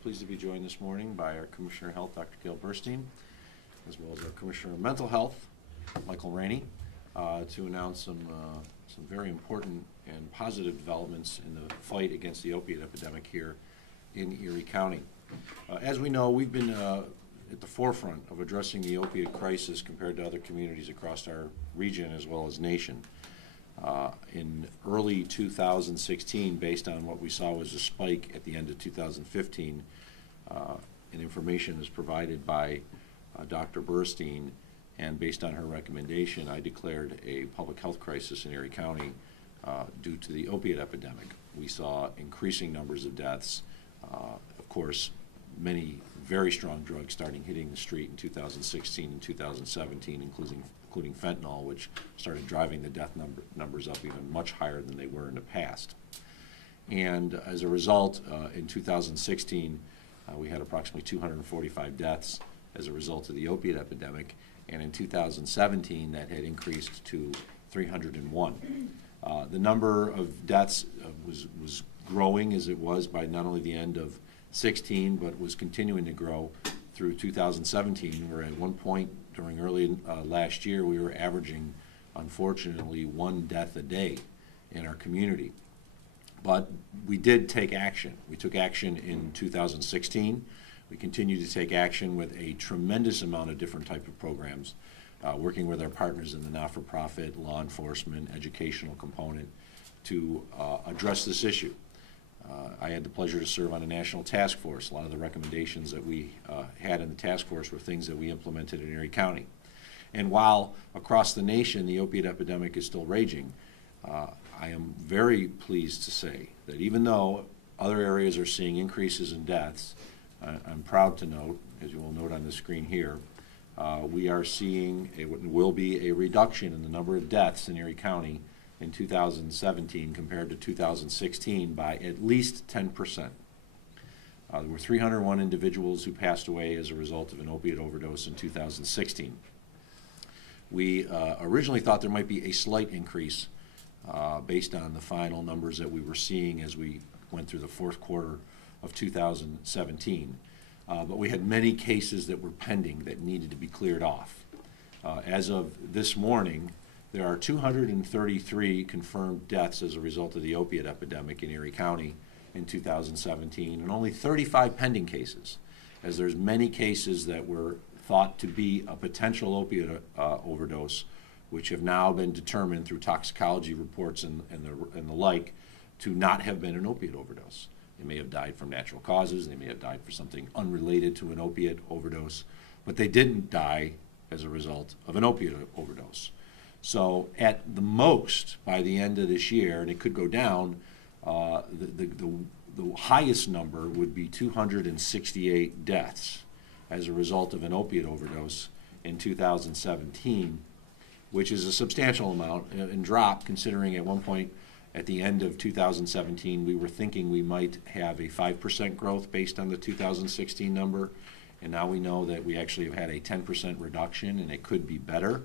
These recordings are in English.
Pleased to be joined this morning by our Commissioner of Health, Dr. Gale Burstein, as well as our Commissioner of Mental Health, Michael Rainey, to announce some very important and positive developments in the fight against the opiate epidemic here in Erie County. As we know, we've been at the forefront of addressing the opiate crisis compared to other communities across our region as well as nation. In early 2016, based on what we saw was a spike at the end of 2015, and information is provided by Dr. Burstein, and based on her recommendation, I declared a public health crisis in Erie County due to the opiate epidemic. We saw increasing numbers of deaths. Of course, many very strong drugs starting hitting the street in 2016 and 2017, including fentanyl, which started driving the death numbers up even much higher than they were in the past. And as a result, in 2016, we had approximately 245 deaths as a result of the opiate epidemic, and in 2017, that had increased to 301. The number of deaths was growing as it was by not only the end of 16, but was continuing to grow through 2017, where at one point during early last year, we were averaging, unfortunately, 1 death a day in our community. But we did take action. We took action in 2016. We continue to take action with a tremendous amount of different type of programs, working with our partners in the not-for-profit, law enforcement, educational component to address this issue. I had the pleasure to serve on a national task force. A lot of the recommendations that we had in the task force were things that we implemented in Erie County. And while across the nation the opiate epidemic is still raging, I am very pleased to say that even though other areas are seeing increases in deaths, I'm proud to note, as you will note on the screen here, we are seeing will be a reduction in the number of deaths in Erie County in 2017 compared to 2016 by at least 10%. There were 301 individuals who passed away as a result of an opiate overdose in 2016. We originally thought there might be a slight increase based on the final numbers that we were seeing as we went through the fourth quarter of 2017. But we had many cases that were pending that needed to be cleared off. As of this morning, there are 233 confirmed deaths as a result of the opiate epidemic in Erie County in 2017, and only 35 pending cases, as there's many cases that were thought to be a potential opiate overdose, which have now been determined through toxicology reports and the like to not have been an opiate overdose. They may have died from natural causes, they may have died for something unrelated to an opiate overdose, but they didn't die as a result of an opiate overdose. So at the most, by the end of this year, and it could go down, the highest number would be 268 deaths as a result of an opiate overdose in 2017, which is a substantial amount and drop considering at one point at the end of 2017 we were thinking we might have a 5% growth based on the 2016 number, and now we know that we actually have had a 10% reduction, and it could be better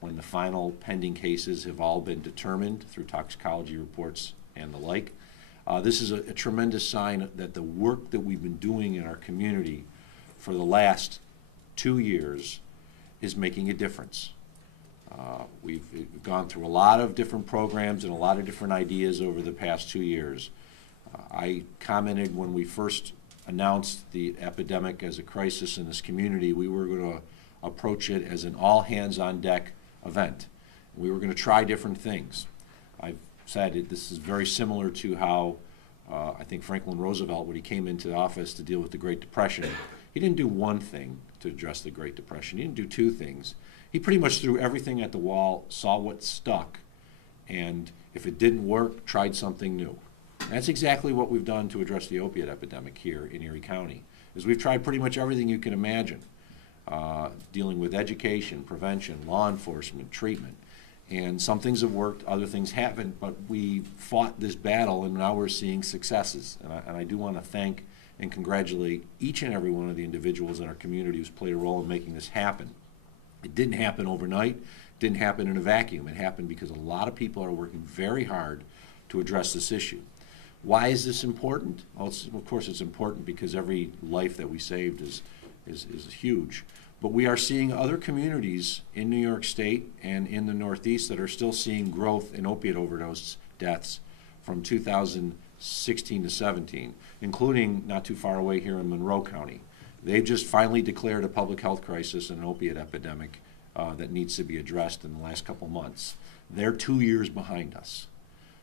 when the final pending cases have all been determined through toxicology reports and the like. This is a tremendous sign that the work that we've been doing in our community for the last 2 years is making a difference. We've gone through a lot of different programs and a lot of different ideas over the past 2 years. I commented when we first announced the epidemic as a crisis in this community, we were going to approach it as an all-hands-on-deck event. We were going to try different things. I've said this is very similar to how I think Franklin Roosevelt, when he came into office to deal with the Great Depression, he didn't do one thing to address the Great Depression. He didn't do 2 things. He pretty much threw everything at the wall, saw what stuck, and if it didn't work, tried something new. And that's exactly what we've done to address the opiate epidemic here in Erie County, is we've tried pretty much everything you can imagine. Dealing with education, prevention, law enforcement, treatment. And some things have worked, other things haven't, but we fought this battle and now we're seeing successes. And I do want to thank and congratulate each and every one of the individuals in our community who's played a role in making this happen. It didn't happen overnight, it didn't happen in a vacuum. It happened because a lot of people are working very hard to address this issue. Why is this important? Well, of course it's important because every life that we saved is huge. But we are seeing other communities in New York State and in the Northeast that are still seeing growth in opiate overdose deaths from 2016 to 17, including not too far away here in Monroe County. They've just finally declared a public health crisis and an opiate epidemic that needs to be addressed in the last couple months. They're 2 years behind us.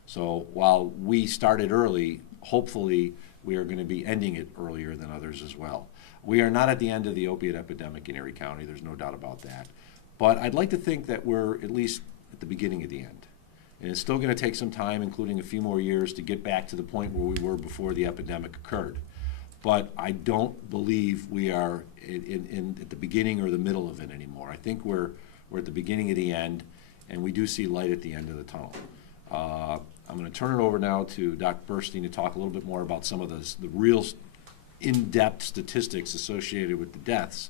So while we started early, hopefully we are going to be ending it earlier than others as well. We are not at the end of the opiate epidemic in Erie County, there's no doubt about that. But I'd like to think that we're at least at the beginning of the end. And it's still going to take some time, including a few more years, to get back to the point where we were before the epidemic occurred. But I don't believe we are at the beginning or the middle of it anymore. I think we're at the beginning of the end, and we do see light at the end of the tunnel. I'm going to turn it over now to Dr. Burstein to talk a little bit more about some of the real in-depth statistics associated with the deaths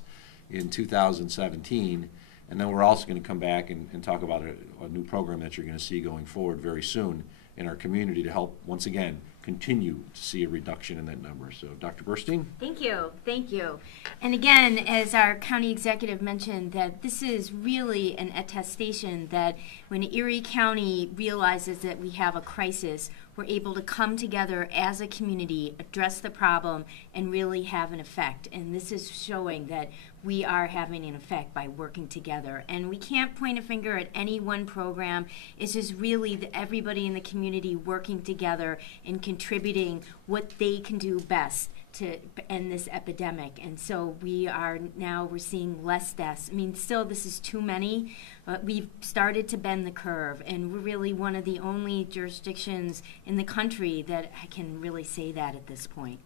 in 2017. And then we're also going to come back and talk about a new program that you're going to see going forward very soon in our community to help, once again, continue to see a reduction in that number. So, Dr. Burstein? Thank you. Thank you. And again, as our county executive mentioned, that this is really an attestation that when Erie County realizes that we have a crisis, we're able to come together as a community, address the problem, and really have an effect. And this is showing that we are having an effect by working together. And we can't point a finger at any one program. It's just really everybody in the community working together and contributing what they can do best to end this epidemic. And so we're seeing less deaths. I mean, still this is too many, but we've started to bend the curve, and we're really one of the only jurisdictions in the country that I can really say that at this point.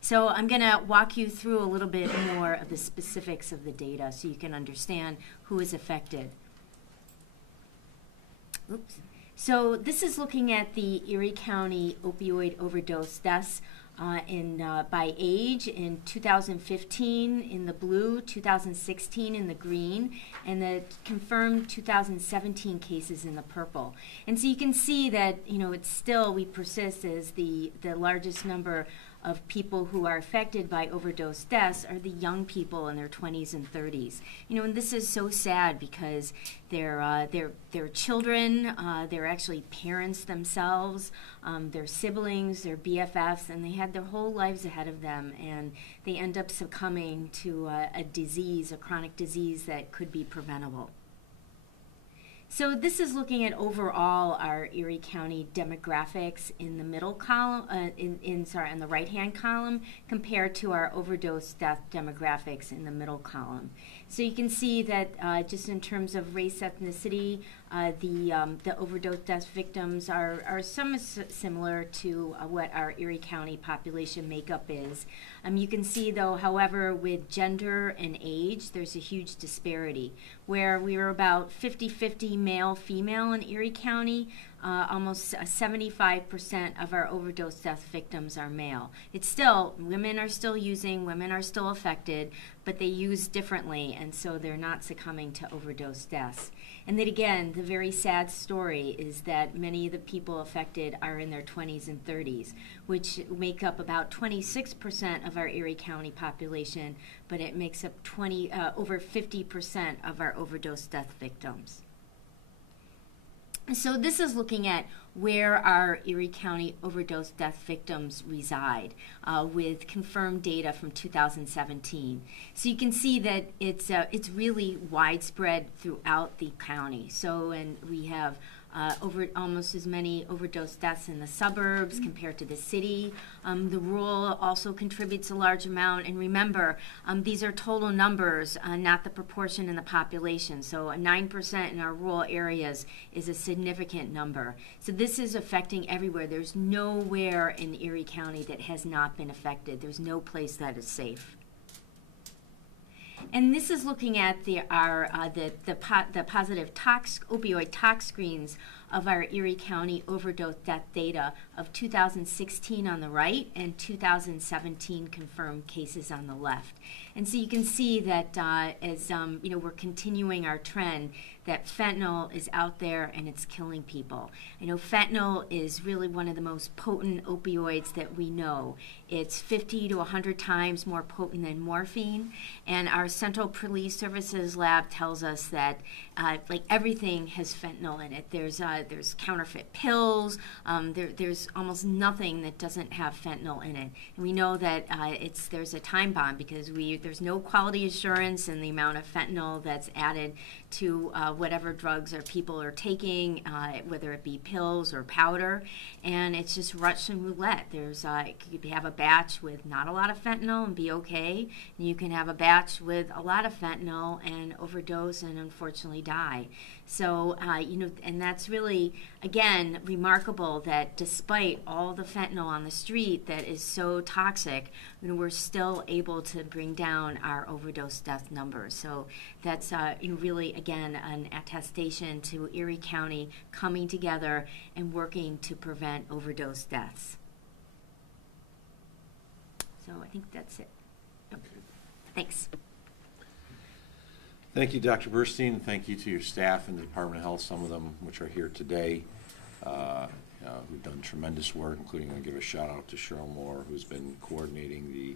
So I'm going to walk you through a little bit more of the specifics of the data so you can understand who is affected. Oops. So this is looking at the Erie County opioid overdose deaths by age in 2015 in the blue, 2016 in the green, and the confirmed 2017 cases in the purple. And so you can see that, we persist as the largest number of people who are affected by overdose deaths are the young people in their 20s and 30s. And this is so sad because they're children, they're actually parents themselves, their siblings, their BFFs, and they had their whole lives ahead of them, and they end up succumbing to a disease, a chronic disease that could be preventable. So this is looking at overall our Erie County demographics in the middle column, on the right-hand column, compared to our overdose death demographics in the middle column. So you can see that just in terms of race, ethnicity, the overdose death victims are somewhat similar to what our Erie County population makeup is. You can see, though, however, with gender and age, there's a huge disparity, where we were about 50-50 male-female in Erie County. Almost 75% of our overdose death victims are male. It's still, women are still using, women are still affected, but they use differently, and so they're not succumbing to overdose deaths. And then again, the very sad story is that many of the people affected are in their 20s and 30s, which make up about 26% of our Erie County population, but it makes up over 50% of our overdose death victims. So this is looking at where our Erie County overdose death victims reside with confirmed data from 2017. So you can see that it's really widespread throughout the county. So, and we have almost as many overdose deaths in the suburbs compared to the city. The rural also contributes a large amount. And remember, these are total numbers, not the proportion in the population. So 9% in our rural areas is a significant number. So this is affecting everywhere. There's nowhere in Erie County that has not been affected. There's no place that is safe. And this is looking at the positive opioid tox screens of our Erie County overdose death data of 2016 on the right and 2017 confirmed cases on the left. And so you can see that as we're continuing our trend, that fentanyl is out there and it's killing people. Fentanyl is really one of the most potent opioids that we know. It's 50 to 100 times more potent than morphine, and our Central Police Services lab tells us that everything has fentanyl in it. There's counterfeit pills. There's almost nothing that doesn't have fentanyl in it. And we know that there's a time bomb because there's no quality assurance in the amount of fentanyl that's added to whatever drugs or people are taking, whether it be pills or powder, and it's just Russian roulette. You could have a batch with not a lot of fentanyl and be okay, and you can have a batch with a lot of fentanyl and overdose and unfortunately die. So, and that's really, again, remarkable that despite all the fentanyl on the street that is so toxic, we're still able to bring down our overdose death numbers. So that's really, again, an attestation to Erie County coming together and working to prevent overdose deaths. So I think that's it. Okay. Thanks. Thank you, Dr. Burstein, and thank you to your staff in the Department of Health, some of them which are here today, who've done tremendous work, including I'll give a shout out to Cheryl Moore, who's been coordinating the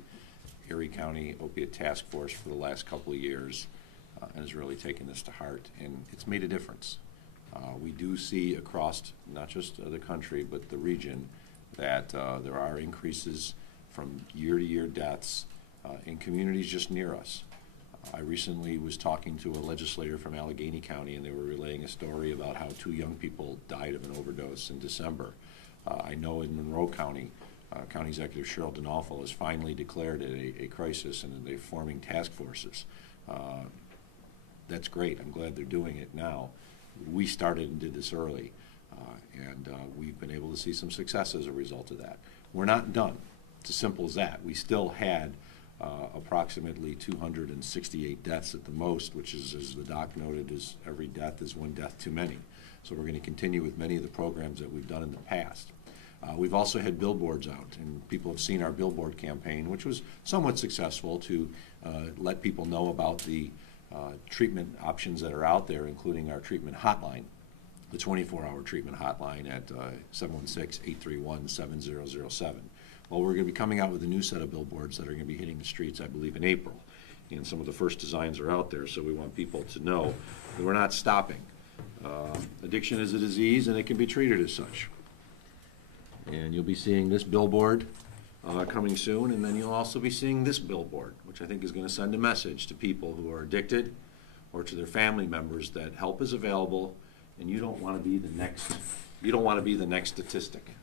Erie County Opiate Task Force for the last couple of years and has really taken this to heart, and it's made a difference. We do see across not just the country, but the region, that there are increases from year-to-year deaths in communities just near us. I recently was talking to a legislator from Allegheny County, and they were relaying a story about how 2 young people died of an overdose in December. I know in Monroe County, County Executive Cheryl Denolfo has finally declared it a crisis, and they're forming task forces. That's great. I'm glad they're doing it now. We started and did this early, and we've been able to see some success as a result of that. We're not done. It's as simple as that. We still had approximately 268 deaths at the most, which is, as the doc noted, is every death is 1 death too many. So we're going to continue with many of the programs that we've done in the past. We've also had billboards out, and people have seen our billboard campaign, which was somewhat successful to let people know about the treatment options that are out there, including our treatment hotline, the 24-hour treatment hotline at 716-831-7007. Well, we're going to be coming out with a new set of billboards that are going to be hitting the streets, I believe, in April. And some of the first designs are out there, so we want people to know that we're not stopping. Addiction is a disease, and it can be treated as such. And you'll be seeing this billboard coming soon, and then you'll also be seeing this billboard, which I think is going to send a message to people who are addicted or to their family members that help is available, and you don't want to be the next. You don't want to be the next statistic.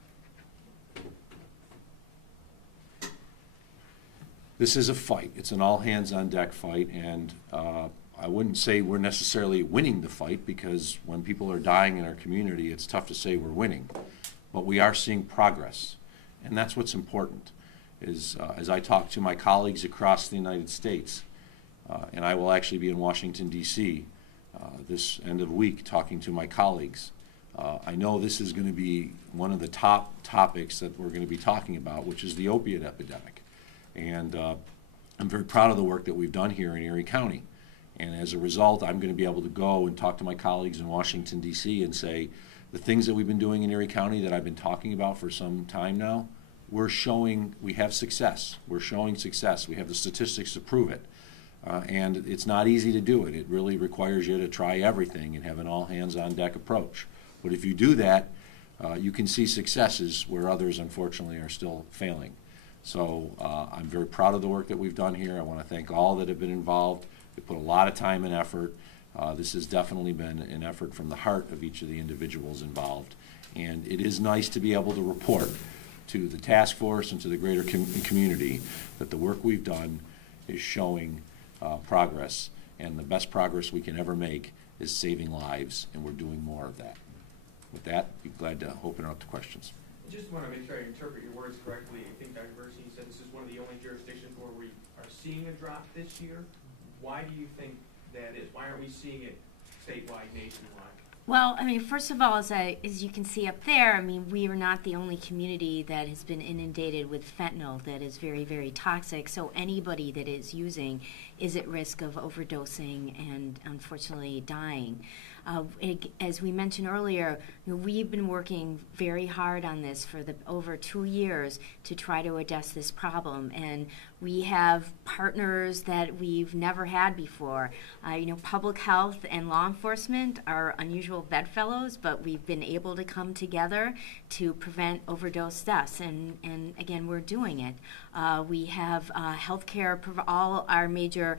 This is a fight. It's an all-hands-on-deck fight, and I wouldn't say we're necessarily winning the fight, because when people are dying in our community, it's tough to say we're winning. But we are seeing progress, and that's what's important. As I talk to my colleagues across the United States, and I will actually be in Washington, D.C. This end of week talking to my colleagues, I know this is going to be one of the top topics that we're going to be talking about, which is the opiate epidemic. And I'm very proud of the work that we've done here in Erie County. And as a result, I'm going to be able to go and talk to my colleagues in Washington, D.C. and say, the things that we've been doing in Erie County that I've been talking about for some time now, we're showing we have success. We're showing success. We have the statistics to prove it. And it's not easy to do it. It really requires you to try everything and have an all-hands-on-deck approach. But if you do that, you can see successes where others, unfortunately, are still failing. So I'm very proud of the work that we've done here. I want to thank all that have been involved. We put a lot of time and effort. This has definitely been an effort from the heart of each of the individuals involved. And it is nice to be able to report to the task force and to the greater community that the work we've done is showing progress. And the best progress we can ever make is saving lives, and we're doing more of that. With that, I'd be glad to open it up to questions. I just want to make sure I interpret your words correctly. I think Dr. Burstein said this is one of the only jurisdictions where we are seeing a drop this year. Why do you think that is? Why aren't we seeing it statewide, nationwide? Well, I mean, first of all, as you can see up there, I mean, we are not the only community that has been inundated with fentanyl that is very, very toxic. So anybody that is using is at risk of overdosing and unfortunately dying. As we mentioned earlier, we've been working very hard on this for over 2 years to try to address this problem, and we have partners that we've never had before. Public health and law enforcement are unusual bedfellows, but we've been able to come together to prevent overdose deaths, and again, we're doing it. We have healthcare, all our major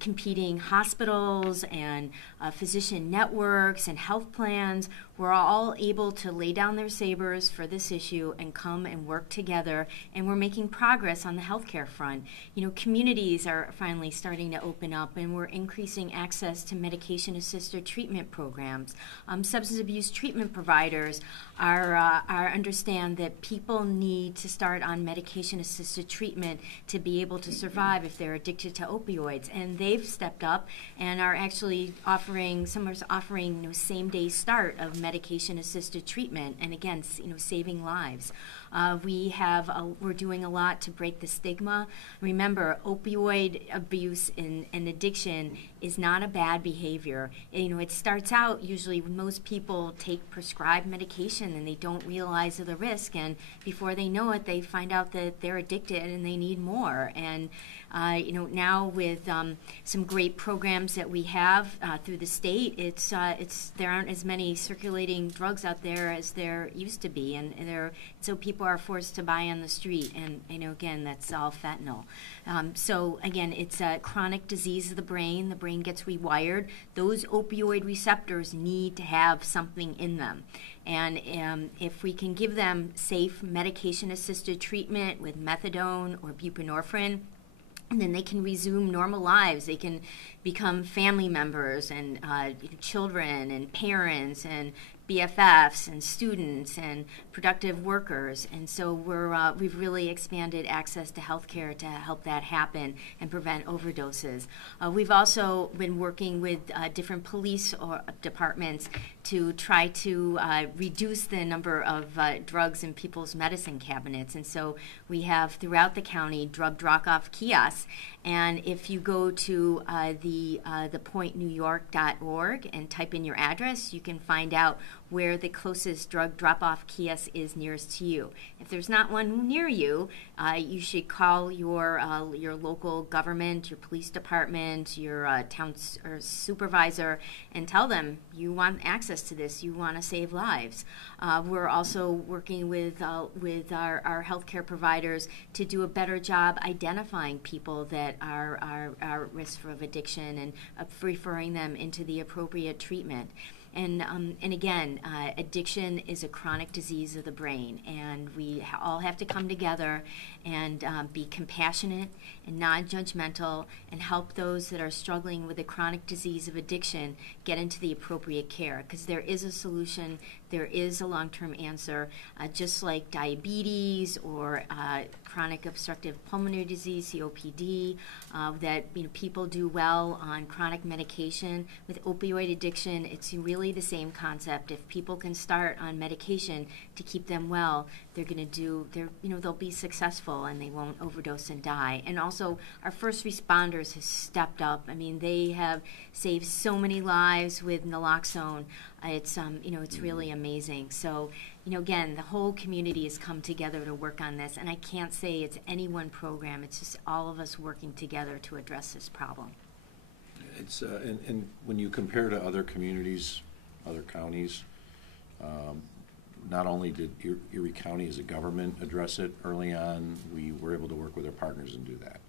competing hospitals and physician networks and health plans. We're all able to lay down their sabers for this issue and come and work together, and we're making progress on the healthcare front. Communities are finally starting to open up, and we're increasing access to medication-assisted treatment programs. Substance abuse treatment providers understand that people need to start on medication-assisted treatment to be able to survive if they're addicted to opioids, and they've stepped up and are actually offering same-day start of medication-assisted treatment, and again, saving lives. We're doing a lot to break the stigma. Remember, opioid abuse and addiction is not a bad behavior. It starts out usually when most people take prescribed medication and they don't realize the risk, and before they know it, they find out that they're addicted and they need more. And now with some great programs that we have through the state, there aren't as many circulating drugs out there as there used to be, and so people are forced to buy on the street, and again, that's all fentanyl. So again, it's a chronic disease of the brain. The brain gets rewired. Those opioid receptors need to have something in them. And if we can give them safe medication-assisted treatment with methadone or buprenorphine, and then they can resume normal lives. They can become family members and children and parents and BFFs and students and productive workers. And so we've really expanded access to healthcare to help that happen and prevent overdoses. We've also been working with different police departments to try to reduce the number of drugs in people's medicine cabinets. And so we have throughout the county drug drop-off kiosks. And if you go to the pointnewyork.org and type in your address, you can find out where the closest drug drop-off kiosk is nearest to you. If there's not one near you, you should call your local government, your police department, your town supervisor, and tell them you want access to this. You want to save lives. We're also working with our healthcare providers to do a better job identifying people that are at risk of addiction and referring them into the appropriate treatment. And again, addiction is a chronic disease of the brain, and we all have to come together and be compassionate and non-judgmental and help those that are struggling with a chronic disease of addiction get into the appropriate care, because there is a solution, there is a long-term answer, just like diabetes or chronic obstructive pulmonary disease, COPD, that people do well on chronic medication. With opioid addiction, it's really the same concept. If people can start on medication to keep them well, they'll be successful and they won't overdose and die. And also, our first responders have stepped up. I mean, they have saved so many lives with naloxone. It's really amazing. So, again, the whole community has come together to work on this, and I can't say it's any one program. It's just all of us working together to address this problem. It's and when you compare to other communities, other counties, not only did Erie County as a government address it early on, we were able to work with our partners and do that.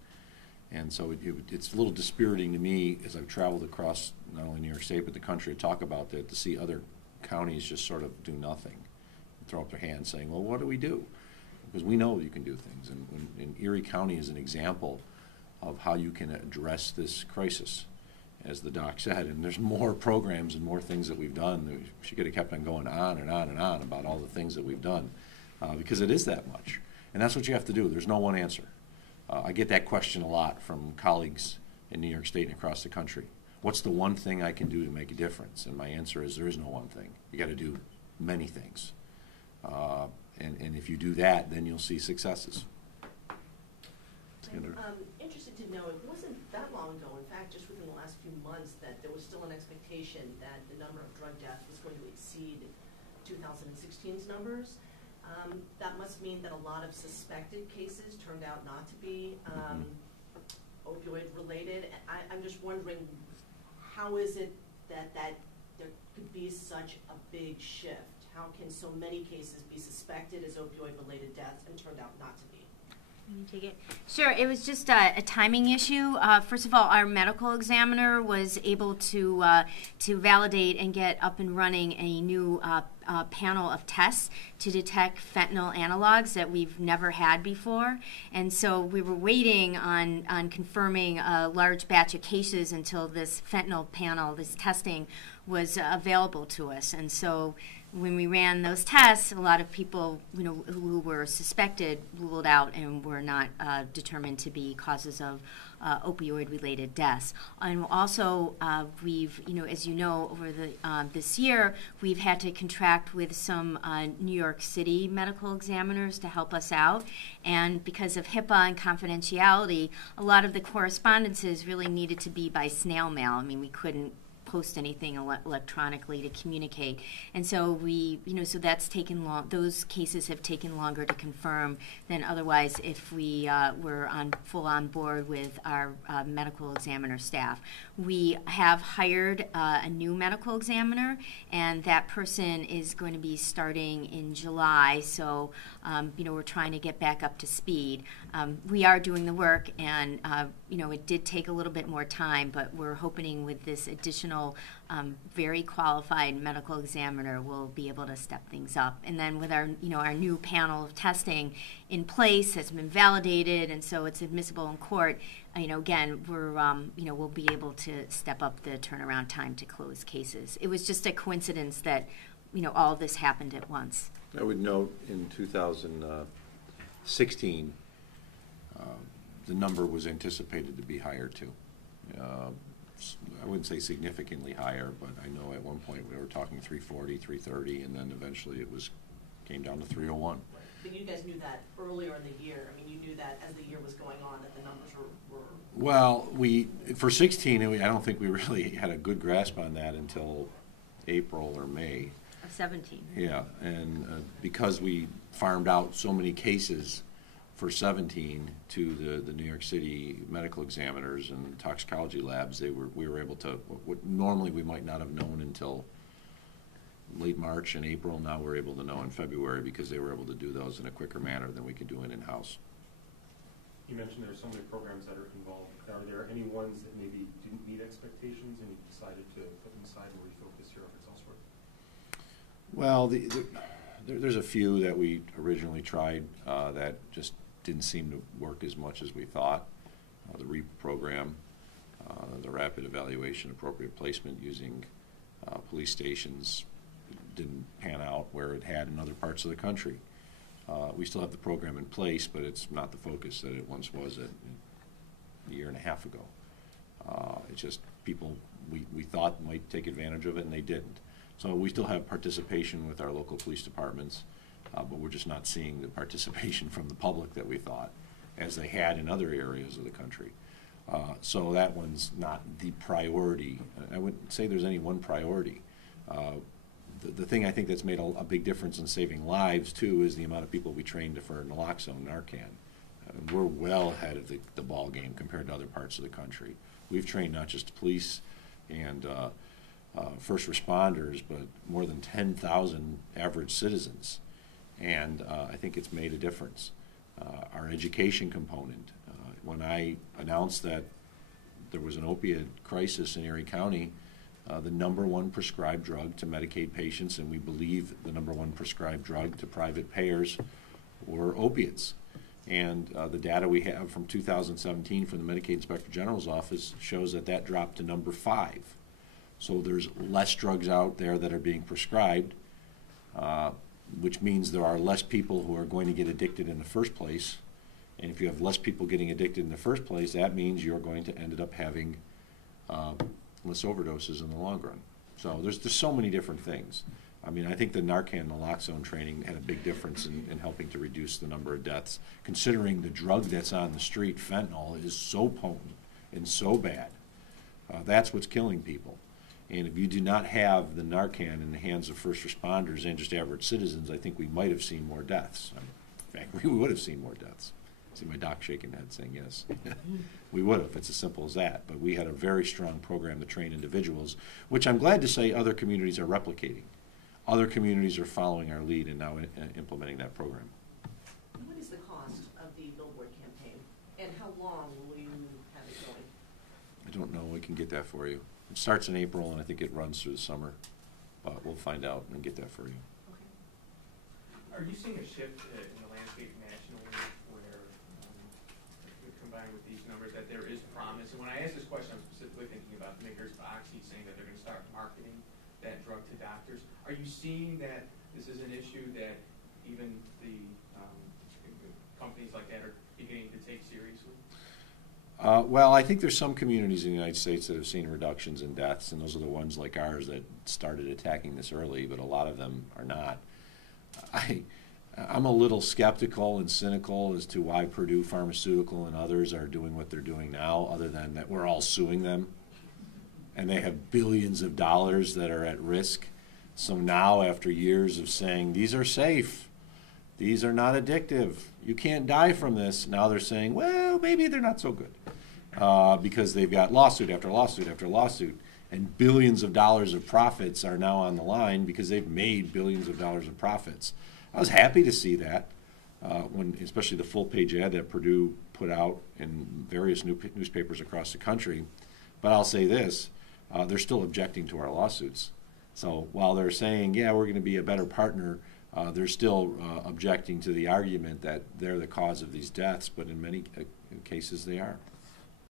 And so it's a little dispiriting to me as I've traveled across not only New York State but the country to talk about that, to see other counties just sort of do nothing, throw up their hands saying, well, what do we do? Because we know you can do things. And Erie County is an example of how you can address this crisis, as the doc said. And there's more programs and more things that we've done. She could have kept on going on and on and on about all the things that we've done, because it is that much. And that's what you have to do. There's no one answer. I get that question a lot from colleagues in New York State and across the country. what's the one thing I can do to make a difference? And my answer is there is no one thing. You got to do many things. And if you do that, then you'll see successes. I'm interested to know, it wasn't that long ago, in fact, just within the last few months, that there was still an expectation that the number of drug deaths was going to exceed 2016's numbers. That must mean that a lot of suspected cases turned out not to be opioid related. I'm just wondering, how is it that there could be such a big shift? How can so many cases be suspected as opioid related deaths and turned out not to be? Can you take it? Sure. It was just a timing issue. First of all, our medical examiner was able to validate and get up and running a new panel of tests to detect fentanyl analogs that we've never had before. And so we were waiting on confirming a large batch of cases until this fentanyl panel, this testing, was available to us. And so when we ran those tests, a lot of people, who were suspected ruled out and were not determined to be causes of opioid-related deaths. And also, we've, as you know, over this year, we've had to contract with some New York City medical examiners to help us out. And because of HIPAA and confidentiality, a lot of the correspondences really needed to be by snail mail. I mean, we couldn't post anything electronically to communicate, and so so that's taken long. Those cases have taken longer to confirm than otherwise if we were full on board with our medical examiner staff. We have hired a new medical examiner, and that person is going to be starting in July. So we're trying to get back up to speed. We are doing the work, and it did take a little bit more time, but we're hoping with this additional very qualified medical examiner we'll be able to step things up. And then with our our new panel of testing in place, has been validated, and so it's admissible in court. Again, we're we'll be able to step up the turnaround time to close cases. It was just a coincidence that all of this happened at once. I would note in 2016, the number was anticipated to be higher too. I wouldn't say significantly higher, but I know at one point we were talking 340, 330, and then eventually it came down to 301. But you guys knew that earlier in the year. I mean, you knew that as the year was going on that the numbers were... Well, for 16, I don't think we really had a good grasp on that until April or May. Of 17. Yeah, and because we farmed out so many cases for 17 to the New York City medical examiners and toxicology labs, we were able to, what normally we might not have known until late March and April, now we're able to know in February because they were able to do those in a quicker manner than we could do it in-house. You mentioned there are so many programs that are involved. Are there any ones that maybe didn't meet expectations and you decided to put them aside and refocus your efforts elsewhere? Well, there's a few that we originally tried that just didn't seem to work as much as we thought. The REAP program, the rapid evaluation appropriate placement using police stations didn't pan out where it had in other parts of the country. We still have the program in place, but it's not the focus that it once was a year and a half ago. It's just people we thought might take advantage of it, and they didn't. So we still have participation with our local police departments, but we're just not seeing the participation from the public that we thought, as they had in other areas of the country. So that one's not the priority. I wouldn't say there's any one priority. The thing I think that's made a big difference in saving lives, too, is the amount of people we trained for naloxone, Narcan. We're well ahead of the ball game compared to other parts of the country. We've trained not just police and first responders, but more than 10,000 average citizens. And I think it's made a difference. Our education component, when I announced that there was an opiate crisis in Erie County, the #1 prescribed drug to Medicaid patients, and we believe the #1 prescribed drug to private payers, were opiates. And the data we have from 2017 from the Medicaid Inspector General's office shows that dropped to #5. So there's less drugs out there that are being prescribed, which means there are less people who are going to get addicted in the first place. And if you have less people getting addicted in the first place, that means you're going to end up having less overdoses in the long run. So there's so many different things. I mean, I think the Narcan naloxone training had a big difference in helping to reduce the number of deaths, considering the drug that's on the street, fentanyl, is so potent and so bad. That's what's killing people. And if you do not have the Narcan in the hands of first responders and just average citizens, I think we might have seen more deaths. In fact, we would have seen more deaths. See my doc shaking head saying yes. We would have. It's as simple as that. But we had a very strong program to train individuals, which I'm glad to say other communities are replicating. Other communities are following our lead and now implementing that program. What is the cost of the billboard campaign, and how long will you have it going? I don't know. We can get that for you. It starts in April, and I think it runs through the summer. But we'll find out and get that for you. Okay. Are you seeing a shift in the landscape nationally where, combined with these numbers, that there is promise? And when I ask this question, I'm specifically thinking about the makers of Oxy saying that they're going to start marketing that drug to doctors. Are you seeing that this is an issue that even the companies like that are beginning to take seriously? Well, I think there's some communities in the United States that have seen reductions in deaths, and those are the ones like ours that started attacking this early, but a lot of them are not. I'm a little skeptical and cynical as to why Purdue Pharmaceutical and others are doing what they're doing now, other than that we're all suing them. And they have billions of dollars that are at risk. So now, after years of saying, these are safe, these are not addictive, you can't die from this, now they're saying, well, maybe they're not so good. Because they've got lawsuit after lawsuit after lawsuit. And billions of dollars of profits are now on the line because they've made billions of dollars of profits. I was happy to see that, when, especially the full-page ad that Purdue put out in various newspapers across the country. But I'll say this. They're still objecting to our lawsuits. So while they're saying, yeah, we're going to be a better partner, they're still objecting to the argument that they're the cause of these deaths, but in many cases they are.